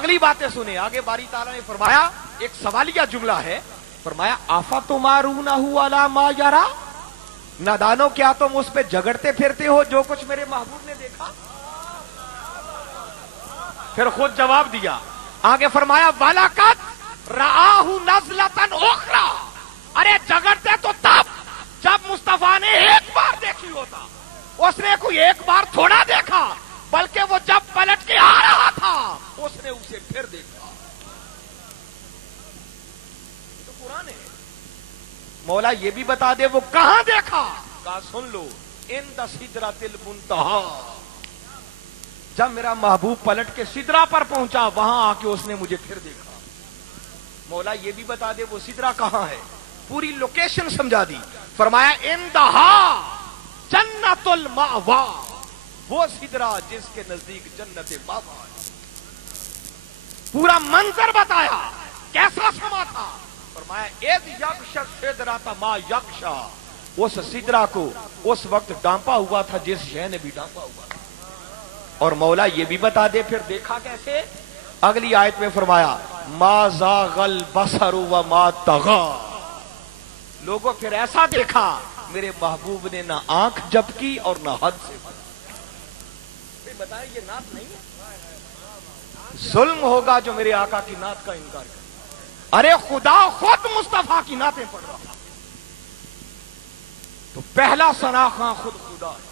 اگلی باتیں سنیں. آگے باری تعالیٰ نے فرمایا, ایک سوالیہ جملہ ہے, فرمایا افتمارونہ علی ما یرا, نادانو کیا تم اس پہ جھگڑتے پھرتے ہو جو کچھ میرے محبوب نے دیکھا؟ پھر خود جواب دیا. آگے فرمایا وَلَقَدْ رَآهُ نَزْلَةً أُخْرَىٰ, ارے جھگڑتے تو تب جب مصطفیٰ نے ایک بار دیکھی ہوتا. اس نے کوئی ایک بار تھوڑا دیکھا, بلکہ وہ جب پلٹ کے آ رہا تھا اس نے اسے پھر دیکھا. یہ تو قرآن ہے. مولا یہ بھی بتا دے وہ کہاں دیکھا. کہا سن لو, عند سدرۃ المنتہی, جب میرا محبوب پلٹ کے سدرہ پر پہنچا وہاں آ کے اس نے مجھے پھر دیکھا. مولا یہ بھی بتا دے وہ سدرہ کہاں ہے. پوری لوکیشن سمجھا دی. فرمایا اندہا جنت المأوا, وہ سدرہ جس کے نزدیک جنت مأوا ہے. پورا منظر بتایا کیسا سما تھا. فرمایا اذ یغشی السدرۃ ما یغشی, اس سدرہ کو اس وقت ڈانپا ہوا تھا جس شے نے بھی ڈانپا ہوا تھا. اور مولا یہ بھی بتا دے پھر دیکھا کیسے. اگلی آیت میں فرمایا ما زاغ البصر وما طغی, لوگوں پھر ایسا دیکھا میرے محبوب نے نہ آنکھ جھپکی اور نہ حد سے. بتائیں یہ نعت نہیں ہے. ظلم ہوگا جو میرے آقا کی نعت کا انکار کرے. ارے خدا خود مصطفیٰ کی نعتیں پڑھ رہا, تو پہلا ثناء خود خدا ہے.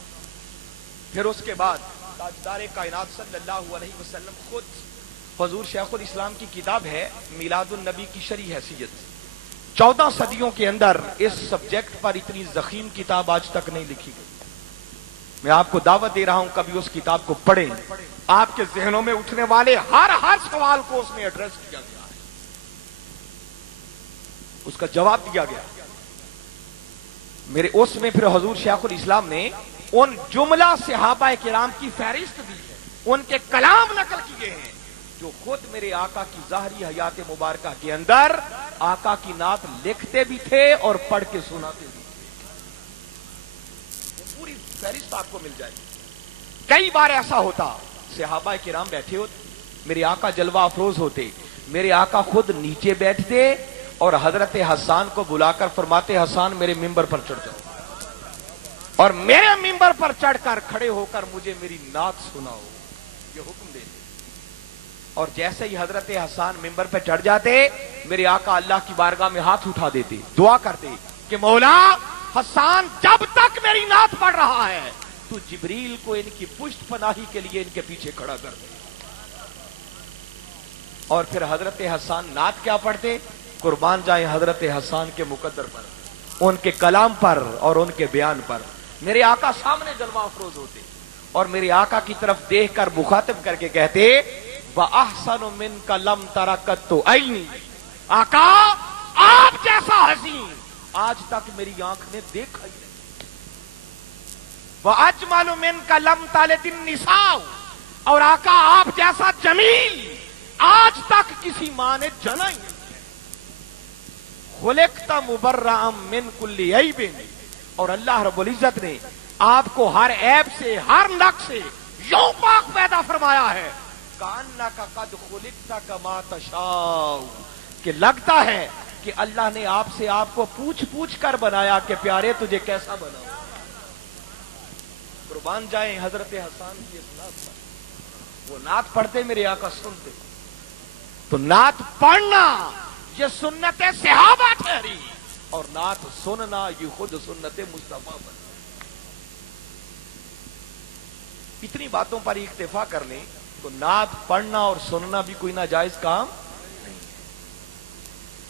پھر اس کے بعد تاجدار کائنات صلی اللہ علیہ وسلم خود, حضور شیخ الاسلام کی کتاب ہے میلاد النبی کی شرعی حیثیت. 14 صدیوں کے اندر اس سبجیکٹ پر اتنی ضخیم کتاب آج تک نہیں لکھی گئی. میں آپ کو دعوت دے رہا ہوں کبھی اس کتاب کو پڑھیں. آپ کے ذہنوں میں اٹھنے والے ہر سوال کو اس میں ایڈریس کیا گیا ہے, اس کا جواب دیا گیا. میرے اس میں پھر حضور شیخ الاسلام نے ان جملہ صحابہ کرام کی فہرست دی ہے, ان کے کلام نقل کیے ہیں جو خود میرے آقا کی ظاہری حیات مبارکہ کے اندر آقا کی نعت لکھتے بھی تھے اور پڑھ کے سناتے بھی تھے. وہ پوری فہرست آپ کو مل جائے گی. کئی بار ایسا ہوتا صحابہ کرام بیٹھے ہوتے, میرے آقا جلوہ افروز ہوتے, میرے آقا خود نیچے بیٹھتے اور حضرت حسان کو بلا کر فرماتے حسان میرے ممبر پر چڑھ جاؤ, اور میرے ممبر پر چڑھ کر کھڑے ہو کر مجھے میری نعت سناؤ, یہ حکم دیتے. اور جیسے ہی حضرت حسان ممبر پہ چڑھ جاتے میرے آقا اللہ کی بارگاہ میں ہاتھ اٹھا دیتے, دعا کرتے کہ مولا حسان جب تک میری نعت پڑھ رہا ہے تو جبریل کو ان کی پشت پناہی کے لیے ان کے پیچھے کھڑا کر دے. اور پھر حضرت حسان نعت کیا پڑھتے, قربان جائیں حضرت حسان کے مقدر پر, ان کے کلام پر اور ان کے بیان پر. میرے آقا سامنے جلوہ افروز ہوتے اور میرے آقا کی طرف دیکھ کر مخاطب کر کے کہتے وَأَحْسَنُ مِنْكَ لَمْ تَرَ قَطُّ عَيْنِي, آقا آپ جیسا حسین آج تک میری آنکھ نے دیکھا ہی نہیں. وَأَجْمَلُ مِنْكَ لَمْ تَلِدِ النِّسَاءُ, اور آقا آپ جیسا جمیل آج تک کسی ماں نے جنا ہی نہیں. خُلِقْتَ مُبَرَّأً مِنْ كُلِّ عَيْبٍ, اور اللہ رب العزت نے آپ کو ہر عیب سے ہر نقص سے یوں پاک پیدا فرمایا ہے کَأَنَّكَ قَدْ خُلِقْتَ كَمَا تَشَاءُ, کہ لگتا ہے کہ اللہ نے آپ سے آپ کو پوچھ پوچھ کر بنایا کہ پیارے تجھے کیسا بناؤ. قربان جائیں حضرت حسان کی اس نعت پر. وہ نعت پڑھتے میرے آقا سنتے. تو نعت پڑھنا یہ سنت صحابہ ٹھہری, اور نعت سننا یہ خود سنت مصطفیٰ بن. اتنی باتوں پر اکتفا کر لیں تو نعت پڑھنا اور سننا بھی کوئی ناجائز کام نہیں.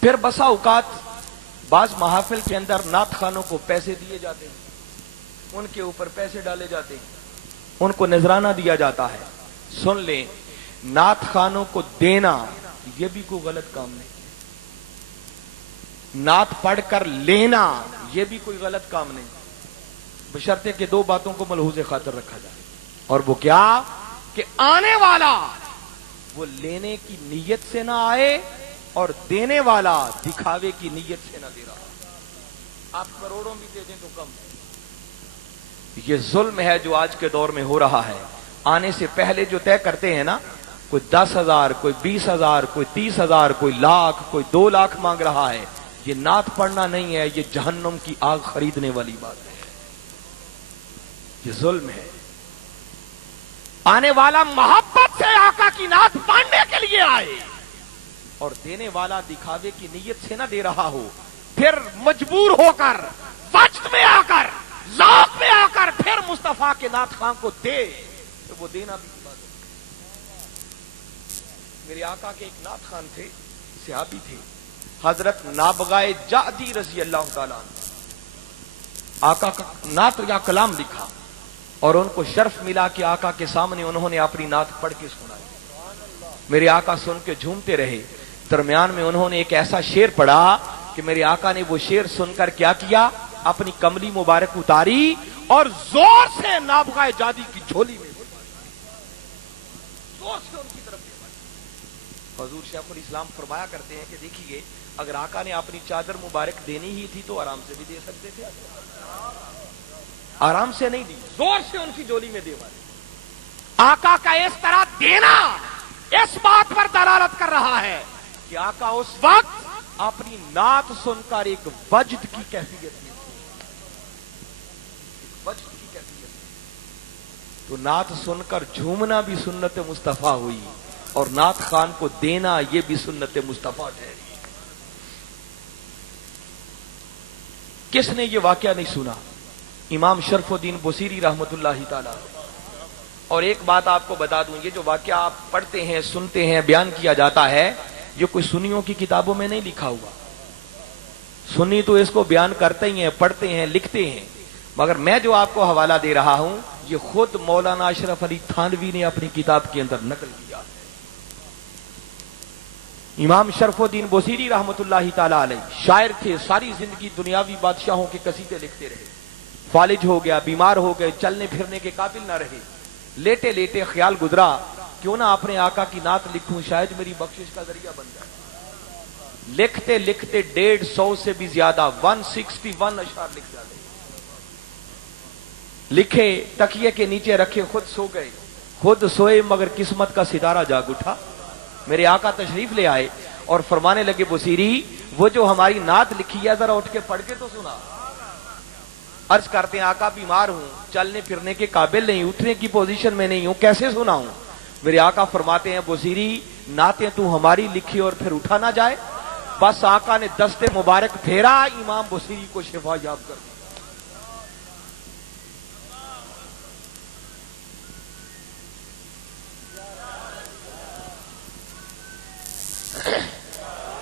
پھر بسا اوقات بعض محافل کے اندر نعت خوانوں کو پیسے دیے جاتے ہیں, ان کے اوپر پیسے ڈالے جاتے ہیں, ان کو نذرانہ دیا جاتا ہے. سن لیں, نعت خوانوں کو دینا یہ بھی کوئی غلط کام نہیں, نعت پڑھ کر لینا یہ بھی کوئی غلط کام نہیں, بشرطے کہ دو باتوں کو ملحوظ خاطر رکھا جائے. اور وہ کیا کہ آنے والا وہ لینے کی نیت سے نہ آئے اور دینے والا دکھاوے کی نیت سے نہ دے رہا. آپ کروڑوں بھی دے دیں تو کم ہے. یہ ظلم ہے جو آج کے دور میں ہو رہا ہے. آنے سے پہلے جو طے کرتے ہیں نا کوئی 10,000 کوئی 20,000 کوئی 30,000 کوئی لاکھ کوئی 2 لاکھ مانگ رہا ہے، یہ نعت پڑھنا نہیں ہے، یہ جہنم کی آگ خریدنے والی بات ہے، یہ ظلم ہے۔ آنے والا محبت سے آقا کی نعت پڑھنے کے لیے آئے اور دینے والا دکھاوے کی نیت سے نہ دے رہا ہو، پھر مجبور ہو کر وجد میں آ کر ذوق میں آ کر پھر مصطفیٰ کے نعت خواں کو دے تو وہ دینا بھی عبادت۔ میرے آقا کے ایک نعت خواں تھے، صحابی تھے، حضرت نابغائے جعدی رضی اللہ تعالیٰ عنہ۔ آقا کا نعت یا کلام لکھا اور ان کو شرف ملا کہ آقا کے سامنے انہوں نے اپنی نعت پڑھ کے سنائی۔ میرے آقا سن کے جھومتے رہے، درمیان میں انہوں نے ایک ایسا شعر پڑھا کہ میرے آقا نے وہ شعر سن کر کیا کیا، اپنی کملی مبارک اتاری اور زور سے نابغائے جعدی کی جھولی میں زور سے ان کی طرف دے۔ حضور شیخ الاسلام فرمایا کرتے ہیں کہ دیکھیے، اگر آقا نے اپنی چادر مبارک دینی ہی تھی تو آرام سے بھی دے سکتے تھے، آرام سے نہیں دی، زور سے ان کی جھولی میں دے والے۔ آقا کا اس طرح دینا اس بات پر دلالت کر رہا ہے کہ آقا اس وقت اپنی نعت سن کر ایک وجد کی کیفیت میں، وجد کی کیفیت میں، تو نعت سن کر جھومنا بھی سنت مصطفیٰ ہوئی اور نعت خان کو دینا یہ بھی سنت مصطفیٰ ٹھہری۔ کس نے یہ واقعہ نہیں سنا؟ امام شرف الدین بصیری رحمت اللہ تعالی۔ اور ایک بات آپ کو بتا دوں، یہ جو واقعہ آپ پڑھتے ہیں، سنتے ہیں، بیان کیا جاتا ہے، یہ کوئی سنیوں کی کتابوں میں نہیں لکھا ہوا۔ سنی تو اس کو بیان کرتے ہی ہیں، پڑھتے ہیں، لکھتے ہیں، مگر میں جو آپ کو حوالہ دے رہا ہوں یہ خود مولانا اشرف علی تھانوی نے اپنی کتاب کے اندر نقل کیا۔ امام شرف الدین بصیری رحمت اللہ تعالی علیہ شاعر تھے، ساری زندگی دنیاوی بادشاہوں کے قصیدے لکھتے رہے، فالج ہو گیا، بیمار ہو گئے، چلنے پھرنے کے قابل نہ رہے، لیٹے لیٹے خیال گزرا کیوں نہ اپنے آقا کی نعت لکھوں، شاید میری بخشش کا ذریعہ بن جائے۔ لکھتے لکھتے 150 سے بھی زیادہ 161 اشعار لکھ ڈالے، لکھے، تکیے کے نیچے رکھے، خود سو گئے، خود سوئے مگر قسمت کا ستارہ جاگ اٹھا۔ میرے آقا تشریف لے آئے اور فرمانے لگے، بصیری وہ جو ہماری نعت لکھی ہے ذرا اٹھ کے پڑھ کے تو سنا۔ عرض کرتے ہیں آقا بیمار ہوں، چلنے پھرنے کے قابل نہیں، اٹھنے کی پوزیشن میں نہیں ہوں، کیسے سناؤں؟ میرے آقا فرماتے ہیں، بصیری نعتیں تو ہماری لکھی اور پھر اٹھا نہ جائے؟ بس آقا نے دست مبارک پھیرا، امام بصیری کو شفا یاب کر دی۔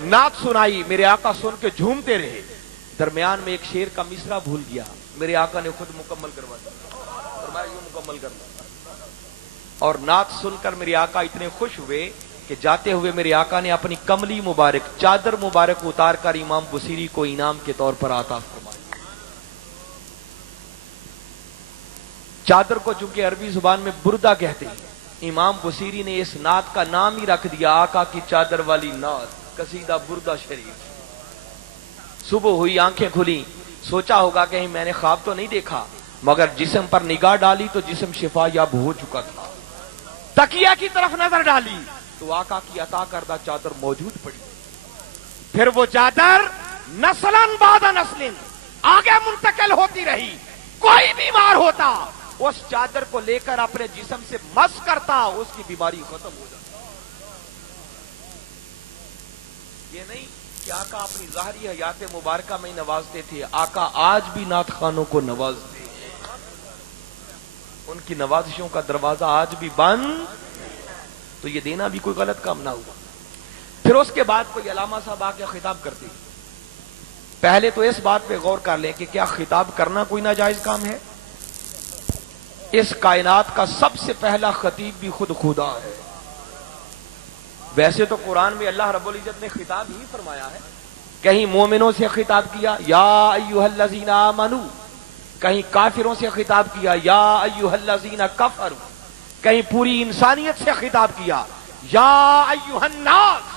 نعت سنائی، میرے آقا سن کے جھومتے رہے، درمیان میں ایک شعر کا مصرع بھول گیا، میرے آقا نے خود مکمل کروا دیا، فرمایا یوں مکمل کرنا۔ اور نعت سن کر میرے آقا اتنے خوش ہوئے کہ جاتے ہوئے میرے آقا نے اپنی کملی مبارک، چادر مبارک اتار کر امام بصیری کو انعام کے طور پر عطا فرمائی۔ چادر کو چونکہ عربی زبان میں بردہ کہتے ہیں، امام بصیری نے اس نعت کا نام ہی رکھ دیا آقا کی چادر والی نعت، قصیدہ بردہ شریف۔ صبح ہوئی، آنکھیں کھلی، سوچا ہوگا کہیں میں نے خواب تو نہیں دیکھا، مگر جسم پر نگاہ ڈالی تو جسم شفا یاب ہو چکا تھا۔ تکیہ کی طرف نظر ڈالی تو آقا کی عطا کردہ چادر موجود پڑی۔ پھر وہ چادر نسلاً بعد نسل آگے منتقل ہوتی رہی، کوئی بیمار ہوتا اس چادر کو لے کر اپنے جسم سے مس کرتا، اس کی بیماری ختم ہو جاتی۔ یہ نہیں کہ آقا اپنی ظاہری حیات مبارکہ میں نوازتے تھے، آقا آج بھی نعت خوانوں کو نوازتے ہیں، ان کی نوازشوں کا دروازہ آج بھی بند، تو یہ دینا بھی کوئی غلط کام نہ ہوا۔ پھر اس کے بعد کوئی علامہ صاحب آ کے خطاب کرتے، پہلے تو اس بات پہ غور کر لیں کہ کیا خطاب کرنا کوئی ناجائز کام ہے؟ اس کائنات کا سب سے پہلا خطیب بھی خود خدا ہے۔ ویسے تو قرآن میں اللہ رب العزت نے خطاب ہی فرمایا ہے، کہیں مومنوں سے خطاب کیا یا ایھا الذین آمنوا، کہیں کافروں سے خطاب کیا یا ایھا الذین کفروا، کہیں پوری انسانیت سے خطاب کیا یا ایھا الناس۔